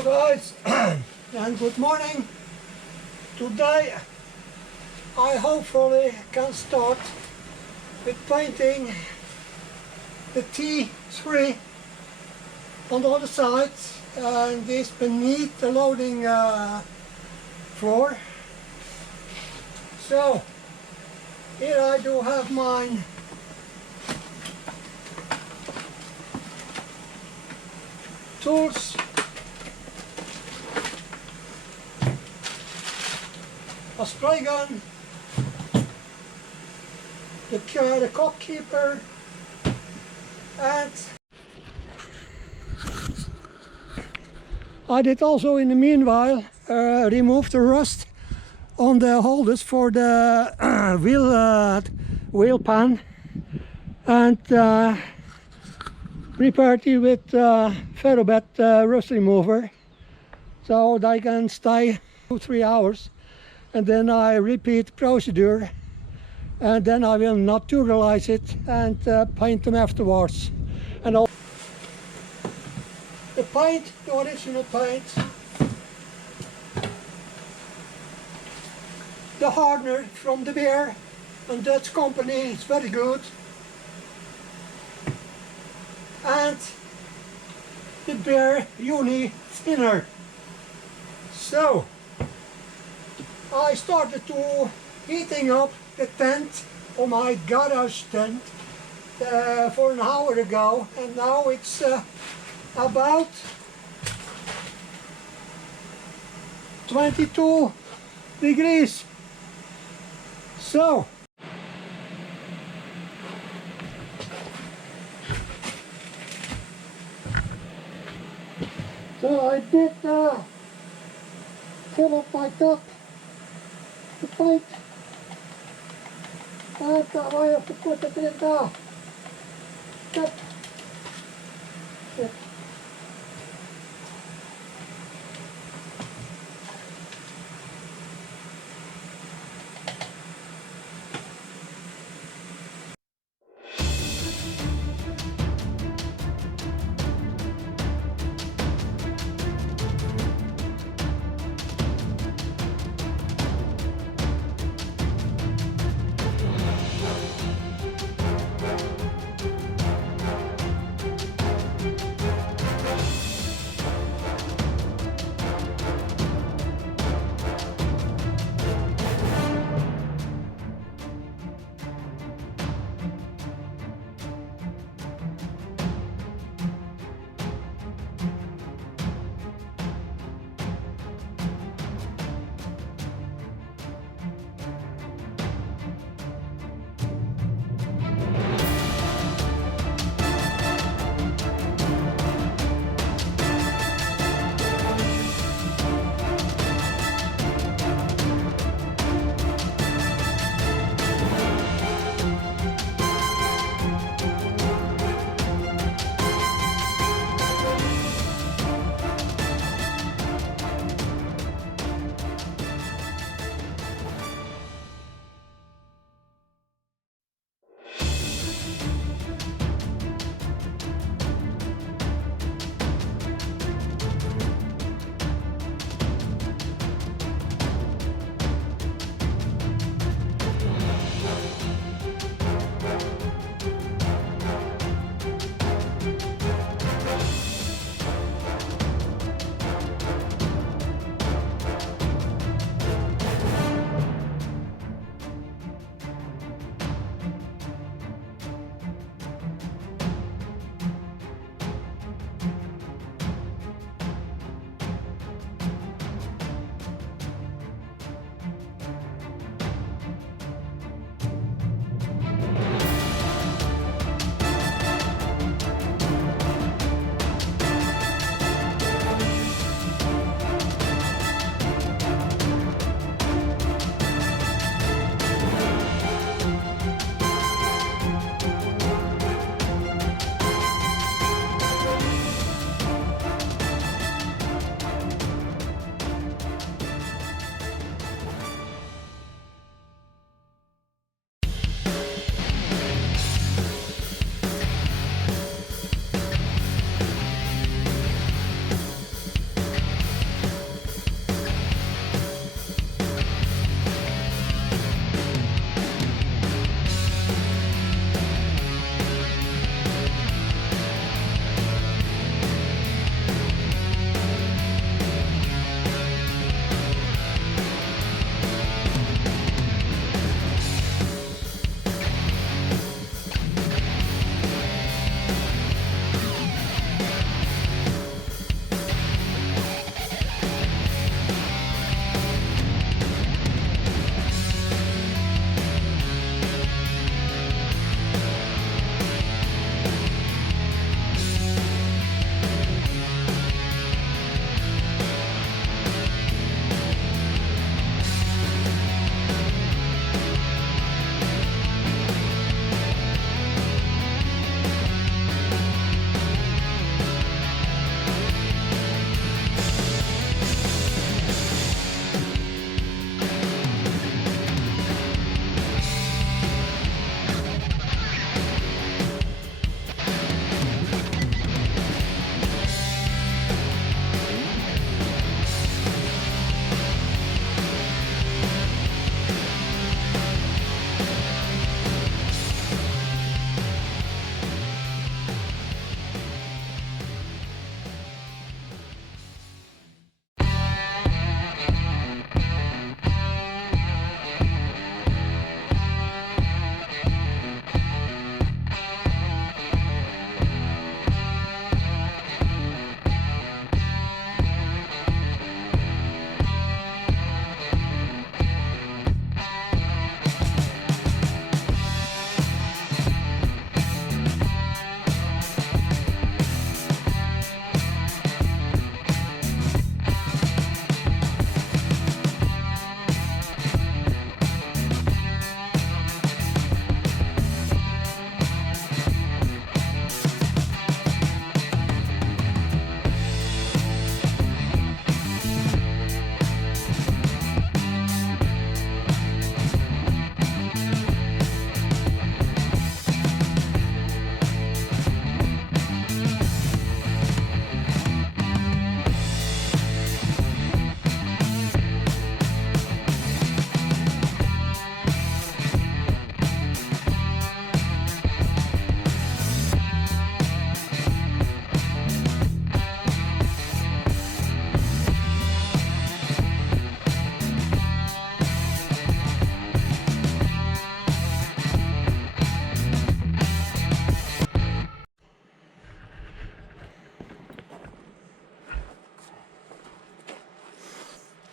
Hello guys and good morning. Today I hopefully can start with painting the T3 on the other side and this beneath the loading floor. So here I do have mine tools, a spray gun, the cock keeper, and I did also in the meanwhile remove the rust on the holders for the wheel pan and prepared it with ferrobet rust remover so they can stay 2-3 hours, and then I repeat the procedure and then I will naturalize it and paint them afterwards. And the paint, the original paint, the hardener from the beer and Dutch company is very good, and the beer uni thinner. So I started to heating up the tent on my garage tent for an hour ago, and now it's about 22 degrees. So I did fill up my cup to paint, and I have to put it in the cup.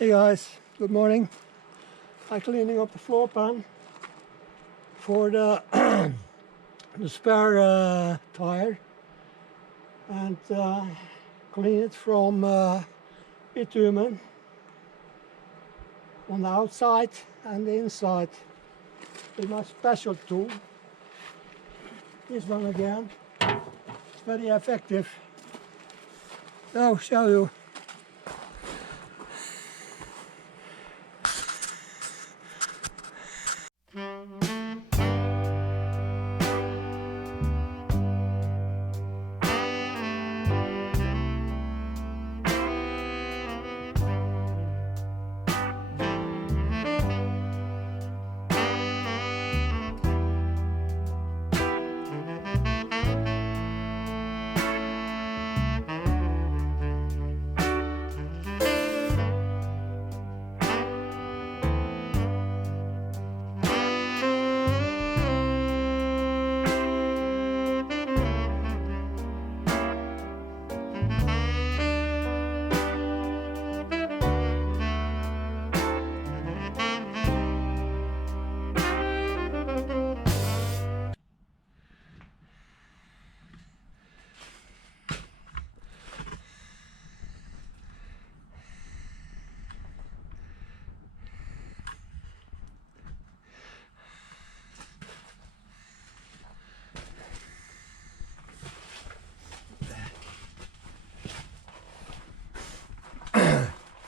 Hey guys, good morning. I'm cleaning up the floor pan for the, the spare tire, and clean it from bitumen on the outside and the inside with my special tool. This one again, it's very effective. I'll show you.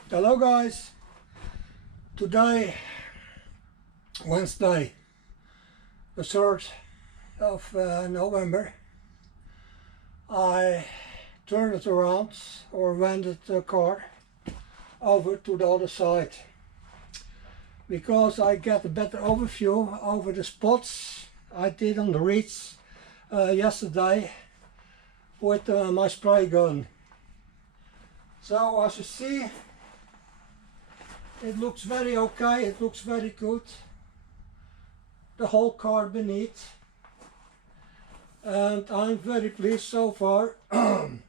Hello guys, today, Wednesday, the 3rd of November, I turned it around or rented the car over to the other side because I get a better overview over the spots I did on the reeds yesterday with my spray gun. So as you see, it looks very okay, it looks very good. The whole car beneath. And I'm very pleased so far. I'm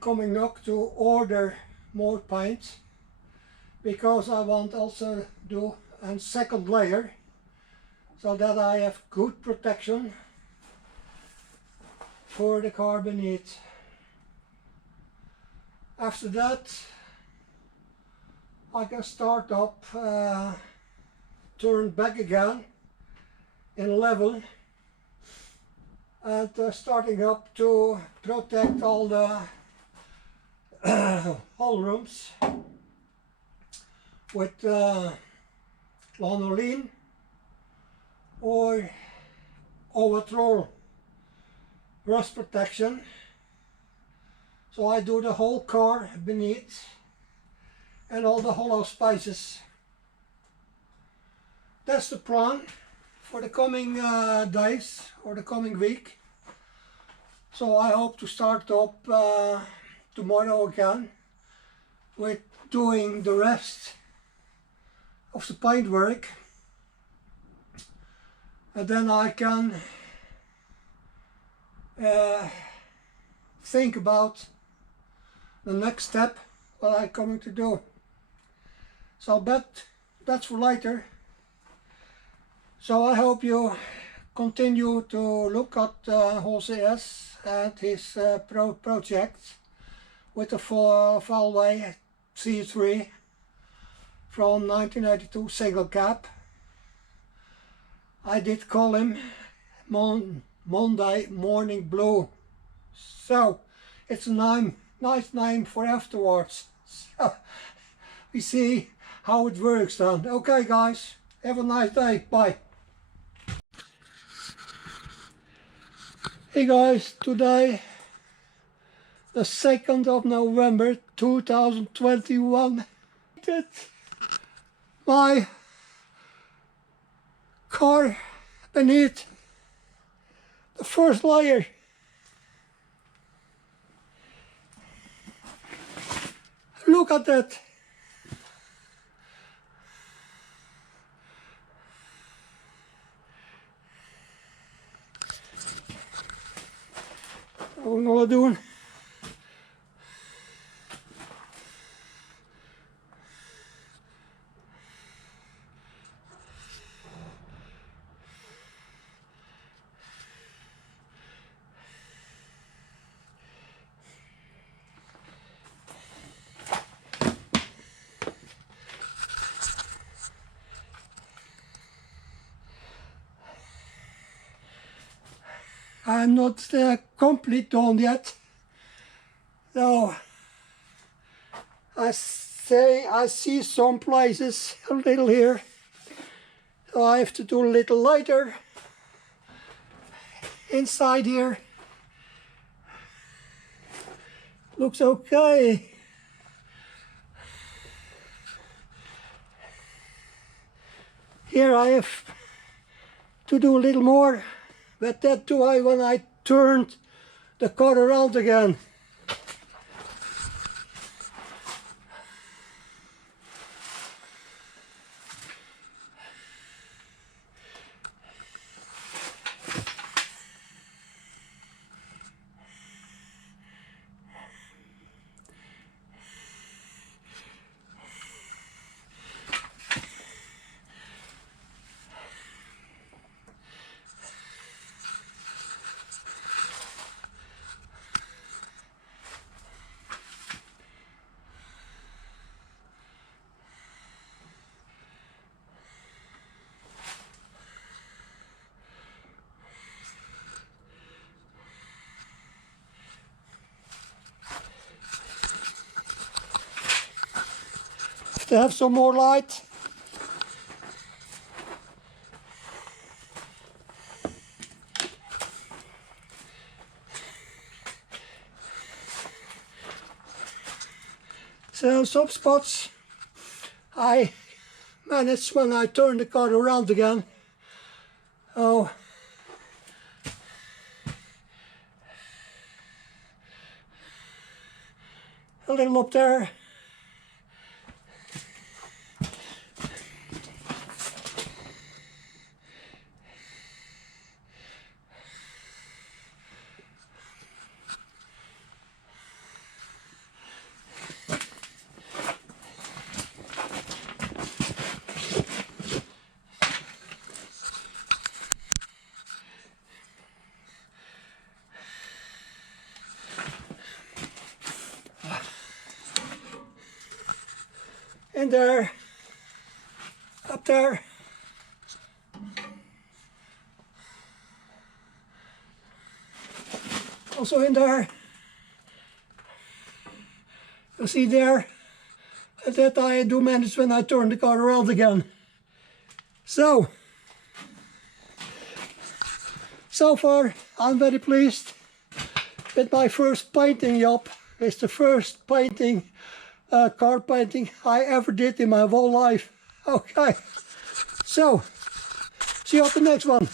coming up to order more paint because I want also do a second layer so that I have good protection for the car beneath. After that, I can start up, turn back again in level, and starting up to protect all the hull rooms with lanolin or overall rust protection. So I do the whole car beneath and all the hollow spaces. That's the plan for the coming days or the coming week. So I hope to start up tomorrow again with doing the rest of the paint work, and then I can think about the next step what I'm coming to do. So that's for later. So I hope you continue to look at HCS and his project with the VW T3 from 1982 single cab. I did call him Monday Morning Blue. So it's a nice name for afterwards. So we see how it works then. Okay guys, have a nice day, bye. Hey guys, today the 2nd of November 2021, my car beneath the first layer. Look at that. Wat we nog wat doen? I'm not complete done yet. So I see some places a little here. So I have to do a little lighter inside here. Looks okay. Here I have to do a little more, but that too when I turned the car around again. To have some more light. So some spots I managed when I turned the car around again. Oh, a little up there. In there, up there. Also in there. You see there, that I do manage when I turn the car around again. So far I'm very pleased with my first painting job. It's the first painting, car painting I ever did in my whole life. Okay, so see you at the next one.